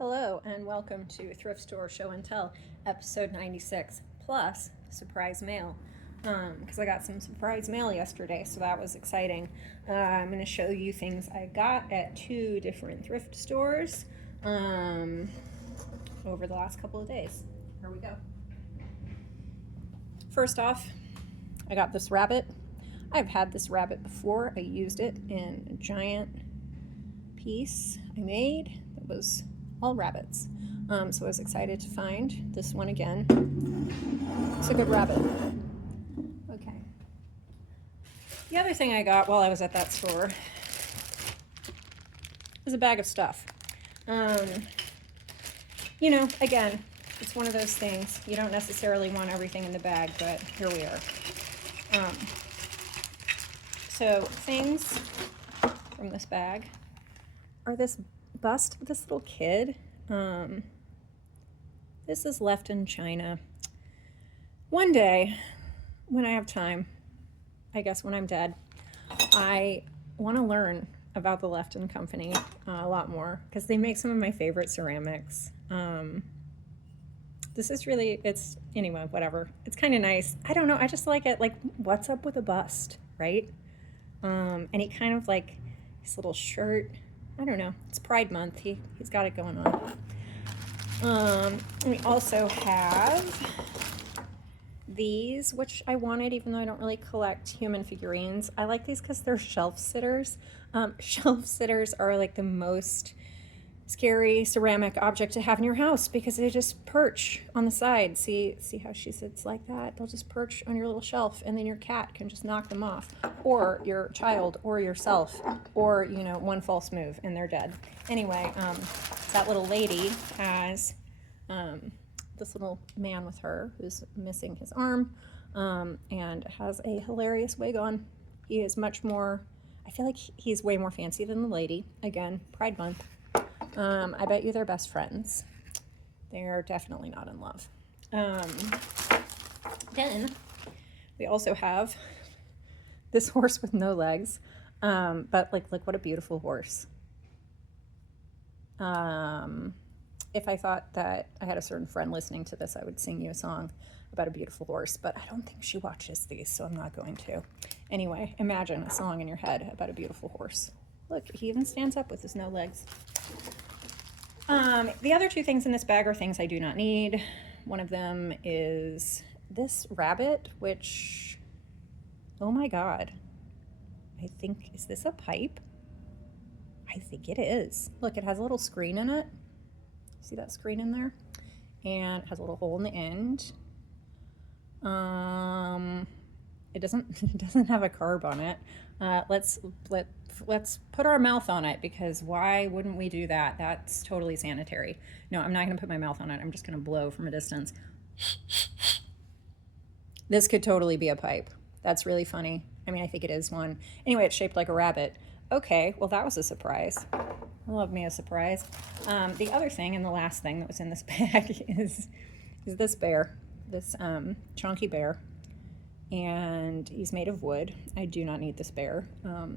Hello and welcome to Thrift Store Show and Tell, episode 96, plus surprise mail. Because I got some surprise mail yesterday, so that was exciting. I'm going to show you things I got at two different thrift stores over the last couple of days. Here we go. First off, I got this rabbit. I've had this rabbit before. I used it in a giant piece I made that was all rabbits. So I was excited to find this one again. It's a good rabbit. Okay. The other thing I got while I was at that store is a bag of stuff. Again, it's one of those things. You don't necessarily want everything in the bag, but here we are. So things from this bag are this bust of this little kid. This is left in China. One day, when I have time, I guess when I'm dead, I want to learn about the Lefton Company a lot more because they make some of my favorite ceramics. This is really, anyway, whatever. It's kind of nice. I don't know, I just like it. Like, what's up with a bust, right? And he kind of like his little shirt. I don't know. It's Pride Month. He's got it going on. We also have these, which I wanted, even though I don't really collect human figurines. I like these because they're shelf sitters. Shelf sitters are like the most scary ceramic object to have in your house because they just perch on the side. See how she sits like that? They'll just perch on your little shelf, and then your cat can just knock them off, or your child, or yourself, or one false move and they're dead. Anyway, that little lady has this little man with her who's missing his arm, and has a hilarious wig on. He is much more, I feel like he's way more fancy than the lady. Again, Pride Month. I bet you they're best friends. They're definitely not in love. Then we also have this horse with no legs, but like what a beautiful horse. If I thought that I had a certain friend listening to this, I would sing you a song about a beautiful horse, but I don't think she watches these, so I'm not going to. Anyway, imagine a song in your head about a beautiful horse. Look, he even stands up with his no legs. The other two things in this bag are things I do not need. One of them is this rabbit, which, oh my God, I think, is this a pipe? I think it is. Look, it has a little screen in it. See that screen in there? And it has a little hole in the end. It doesn't have a carb on it. Let's put our mouth on it, because why wouldn't we do that? That's totally sanitary. No, I'm not going to put my mouth on it. I'm just going to blow from a distance. This could totally be a pipe. That's really funny. I mean, I think it is one. Anyway, it's shaped like a rabbit. Okay, well, that was a surprise. I love me a surprise. The other thing, and the last thing that was in this bag is this bear, this chonky bear. And he's made of wood. I do not need this bear.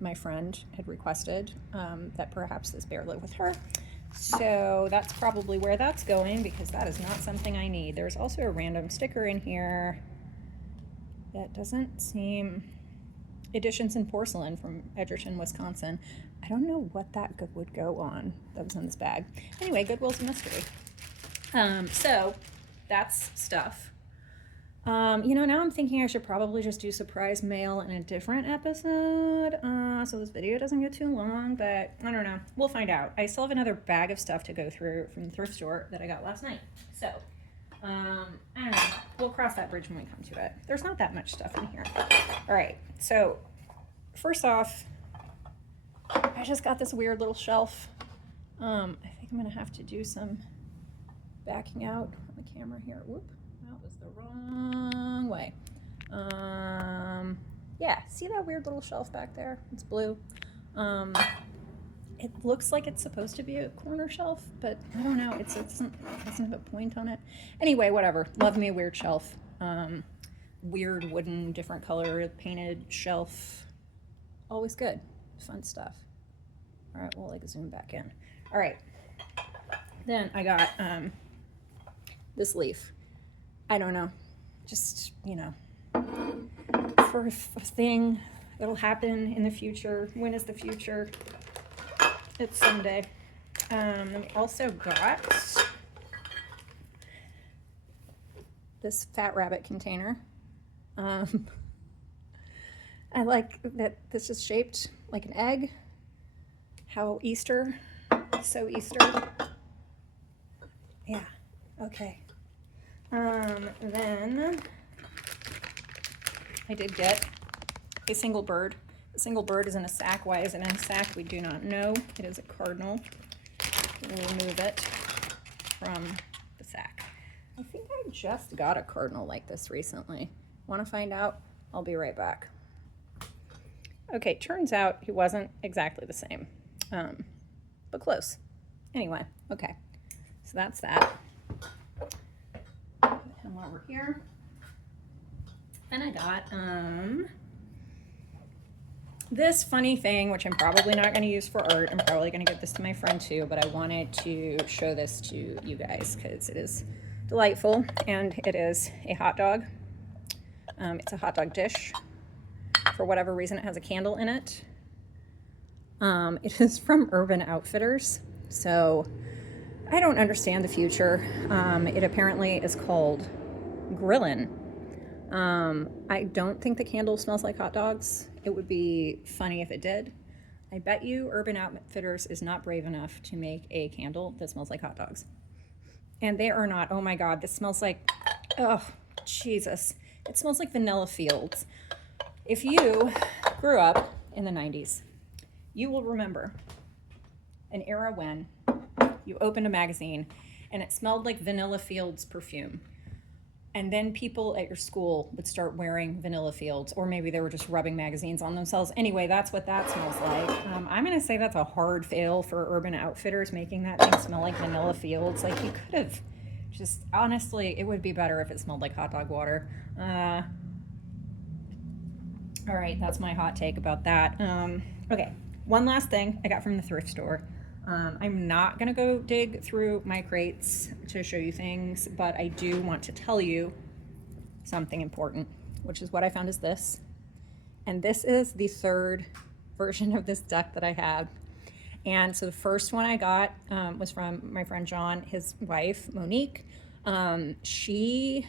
My friend had requested that perhaps this bear live with her. So that's probably where that's going, because that is not something I need. There's also a random sticker in here that doesn't seem... Editions in Porcelain from Edgerton, Wisconsin. I don't know what that would go on that was in this bag. Anyway, Goodwill's a mystery. So that's stuff. Now I'm thinking I should probably just do surprise mail in a different episode, so this video doesn't get too long, but I don't know. We'll find out. I still have another bag of stuff to go through from the thrift store that I got last night. So, I don't know. We'll cross that bridge when we come to it. There's not that much stuff in here. All right, so first off, I just got this weird little shelf. I think I'm gonna have to do some backing out on the camera here. Whoop. That was the wrong way. Yeah, see that weird little shelf back there? It's blue. It looks like it's supposed to be a corner shelf, but I don't know. It doesn't have a point on it. Anyway, whatever. Love me a weird shelf. Weird wooden, different color, painted shelf. Always good. Fun stuff. All right, we'll zoom back in. All right. Then I got this leaf. I don't know, just, you know, for a thing that'll happen in the future. When is the future? It's someday. Then we also got this fat rabbit container. I like that this is shaped like an egg. How Easter, so Easter. Yeah, okay. Then I did get a single bird. The single bird is in a sack. Why is it in a sack? We do not know. It is a cardinal. We'll remove it from the sack. I think I just got a cardinal like this recently. Want to find out? I'll be right back. Okay, turns out he wasn't exactly the same, but close. Anyway, okay, so that's that. Put him over here. And I got this funny thing, which I'm probably not going to use for art. I'm probably going to give this to my friend too, but I wanted to show this to you guys because it is delightful, and it is a hot dog. It's a hot dog dish. For whatever reason, it has a candle in it. It is from Urban Outfitters, so I don't understand the future. It apparently is called Grillin'. I don't think the candle smells like hot dogs. It would be funny if it did. I bet you Urban Outfitters is not brave enough to make a candle that smells like hot dogs. And they are not. Oh my God, this smells like, oh, Jesus. It smells like vanilla fields. If you grew up in the 90s, you will remember an era when you opened a magazine and it smelled like Vanilla Fields perfume. And then people at your school would start wearing Vanilla Fields, or maybe they were just rubbing magazines on themselves. Anyway, that's what that smells like. I'm going to say that's a hard fail for Urban Outfitters, making that thing smell like Vanilla Fields. Like, you could have just, honestly, it would be better if it smelled like hot dog water. All right, that's my hot take about that. Okay, one last thing I got from the thrift store. I'm not going to go dig through my crates to show you things, but I do want to tell you something important, which is what I found is this. And this is the third version of this duck that I had. And so the first one I got was from my friend John, his wife, Monique. She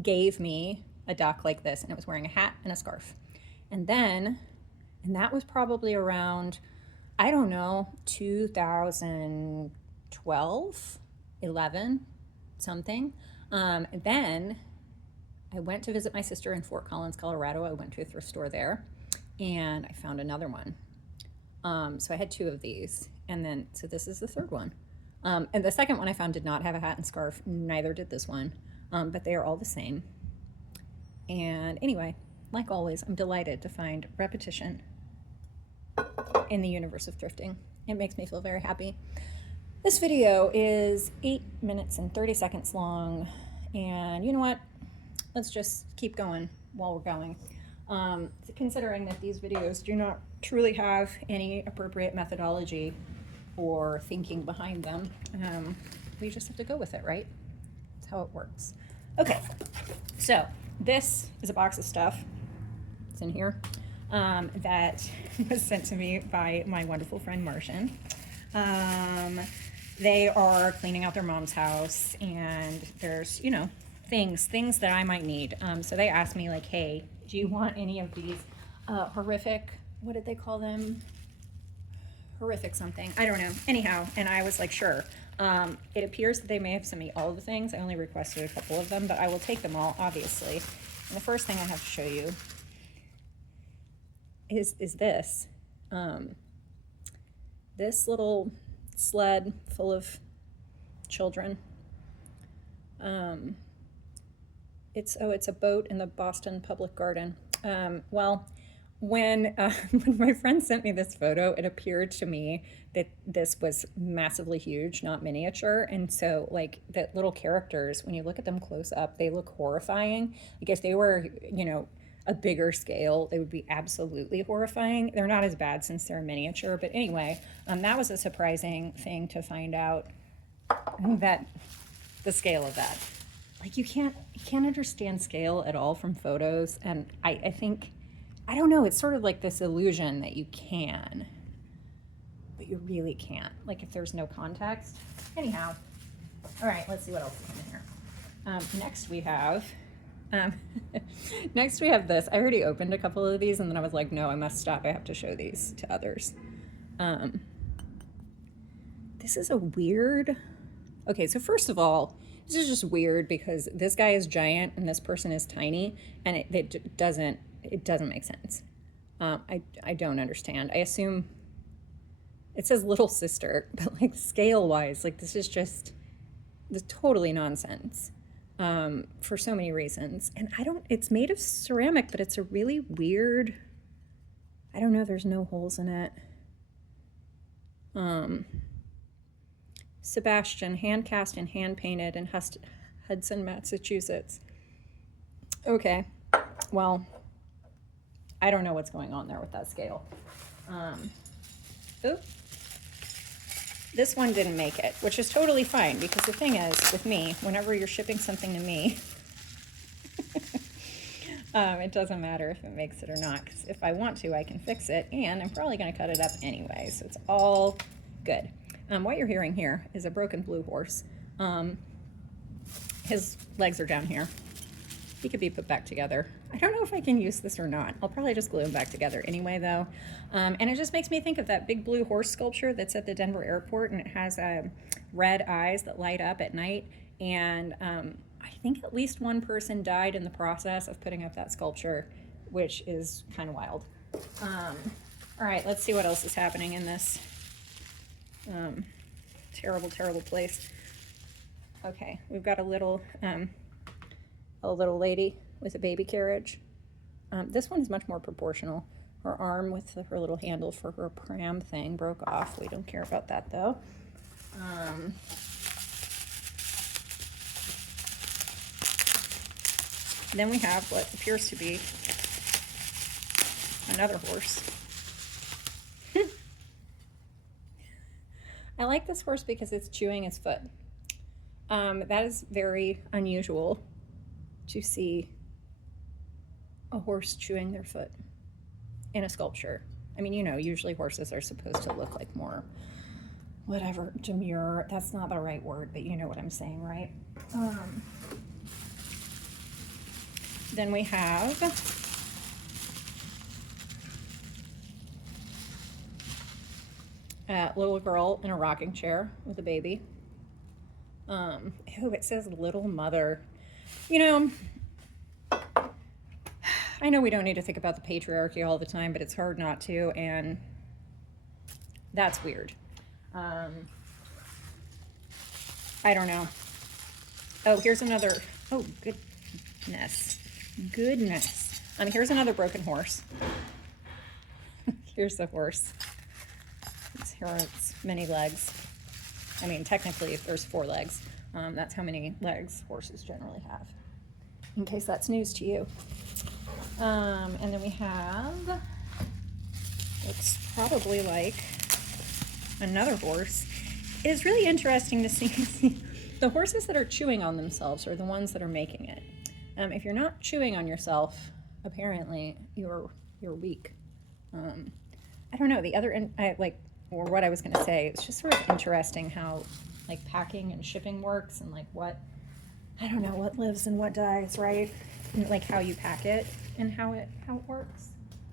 gave me a duck like this, and it was wearing a hat and a scarf. And that was probably around, I don't know, 2012, 11, something. Then I went to visit my sister in Fort Collins, Colorado. I went to a thrift store there, and I found another one. So I had two of these, and then, so this is the third one. And the second one I found did not have a hat and scarf. Neither did this one, but they are all the same. And anyway, like always, I'm delighted to find repetition in the universe of thrifting. It makes me feel very happy. This video is 8 minutes and 30 seconds long, and you know what? Let's just keep going while we're going. Considering that these videos do not truly have any appropriate methodology or thinking behind them, we just have to go with it, right? That's how it works. Okay, so this is a box of stuff. It's in here. That was sent to me by my wonderful friend Martian. They are cleaning out their mom's house, and there's, you know, things that I might need. So they asked me, like, hey, do you want any of these horrific, what did they call them? Horrific something. I don't know. Anyhow, and I was like, sure. It appears that they may have sent me all of the things. I only requested a couple of them, but I will take them all, obviously. And the first thing I have to show you is this. This little sled full of children. It's a boat in the Boston Public Garden. Well, when my friend sent me this photo, it appeared to me that this was massively huge, not miniature. And so, like, the little characters, when you look at them close up, they look horrifying. Like, if they were, you know, a bigger scale, they would be absolutely horrifying. They're not as bad since they're miniature, but anyway, that was a surprising thing to find out That, the scale of that. Like you can't understand scale at all from photos. And I think, I don't know, it's sort of like this illusion that you can, but you really can't. Like if there's no context. Anyhow, all right, let's see what else is in here. Next we have, next we have this. I already opened a couple of these and then I was like, no, I must stop. I have to show these to others. This is a weird, okay, so first of all, this is just weird because this guy is giant and this person is tiny, and it doesn't make sense. I don't understand. I assume it says little sister, but like scale wise, like this is totally nonsense for so many reasons. And it's made of ceramic, but it's a really weird, I don't know, there's no holes in it. Sebastian, hand cast and hand painted in Hudson, Massachusetts. Okay, well, I don't know what's going on there with that scale. Oops. This one didn't make it, which is totally fine because the thing is, with me, whenever you're shipping something to me, it doesn't matter if it makes it or not, because if I want to, I can fix it, and I'm probably going to cut it up anyway, so it's all good. What you're hearing here is a broken blue horse. His legs are down here. He could be put back together. I don't know if I can use this or not. I'll probably just glue him back together anyway, though. And it just makes me think of that big blue horse sculpture that's at the Denver airport, and it has red eyes that light up at night. And I think at least one person died in the process of putting up that sculpture, which is kind of wild. All right, let's see what else is happening in this terrible, terrible place. Okay, we've got a little lady with a baby carriage. This one's much more proportional. Her arm with her little handle for her pram thing broke off. We don't care about that though. Then we have what appears to be another horse. I like this horse because it's chewing its foot. That is very unusual to see a horse chewing their foot in a sculpture. I mean, you know, usually horses are supposed to look like more, whatever, demure. That's not the right word, but you know what I'm saying, right? Then we have a little girl in a rocking chair with a baby. Ew, it says little mother. You know, I know we don't need to think about the patriarchy all the time, but it's hard not to, and that's weird. I don't know. Oh, here's another, oh, goodness. Here's another broken horse. Here's the horse. Here are its many legs. I mean, technically, there's 4 legs. That's how many legs horses generally have, in case that's news to you. And then we have, looks probably like another horse. It is really interesting to see the horses that are chewing on themselves are the ones that are making it. If you're not chewing on yourself, apparently you're weak. I don't know, the other, or what I was going to say, it's just sort of interesting how like packing and shipping works, and like what lives and what dies, right? And, like how you pack it and how it works.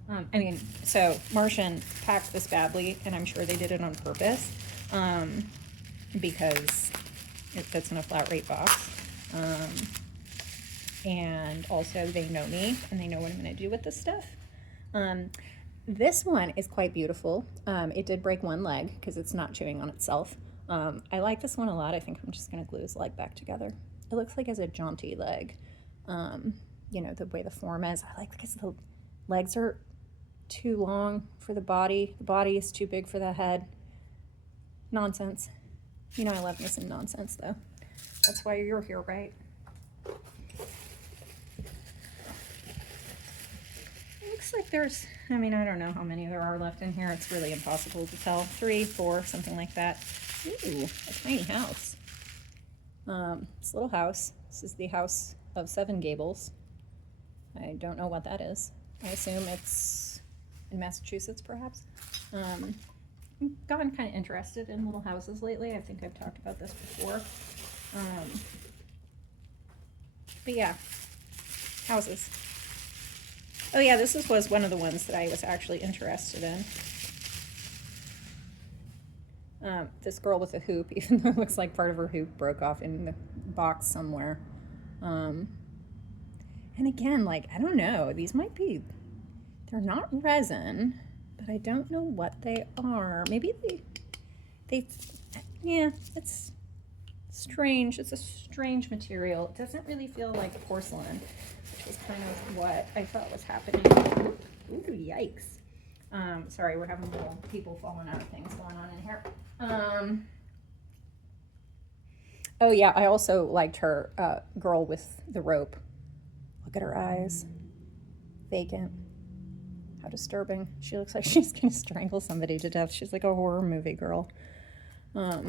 I mean, so Martian packed this badly, and I'm sure they did it on purpose, because it fits in a flat rate box. And also they know me and they know what I'm going to do with this stuff. This one is quite beautiful. It did break one leg because it's not chewing on itself. I like this one a lot. I think I'm just going to glue his leg back together. It looks like it's a jaunty leg. You know, the way the form is. I like because the legs are too long for the body. The body is too big for the head. Nonsense. You know I love me some nonsense, though. That's why you're here, right? Looks like there's, I mean, I don't know how many there are left in here. It's really impossible to tell. 3, 4, something like that. Ooh, a tiny house. This little house. This is the House of Seven Gables. I don't know what that is. I assume it's in Massachusetts, perhaps. I've gotten kind of interested in little houses lately. I think I've talked about this before. But yeah, houses. Oh yeah, this was one of the ones that I was actually interested in. This girl with a hoop, even though it looks like part of her hoop broke off in the box somewhere. And again, like, I don't know, these might be, they're not resin, but I don't know what they are. Maybe yeah, it's strange. It's a strange material. It doesn't really feel like porcelain, which is kind of what I thought was happening. Ooh, yikes. Sorry, we're having little people falling out of things going on in here. Oh yeah, I also liked her girl with the rope. Look at her eyes. Vacant. How disturbing. She looks like she's gonna strangle somebody to death. She's like a horror movie girl. A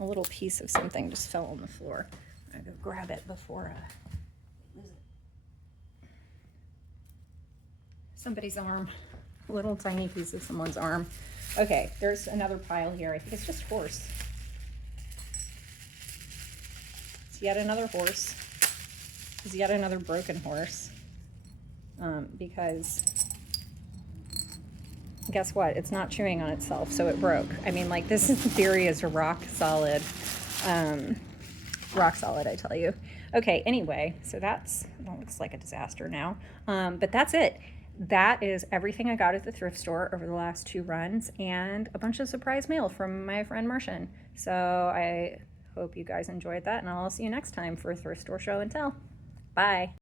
little piece of something just fell on the floor. I'm gonna go grab it before I lose it. Somebody's arm. A little tiny piece of someone's arm. Okay, there's another pile here. I think it's just horse. It's yet another horse. It's yet another broken horse. Because guess what? It's not chewing on itself, so it broke. I mean, like, this theory is rock solid. Rock solid, I tell you. Okay, anyway, so that looks like a disaster now. But that's it. That is everything I got at the thrift store over the last 2 runs, and a bunch of surprise mail from my friend Martian. So I hope you guys enjoyed that, and I'll see you next time for a thrift store show and tell. Bye.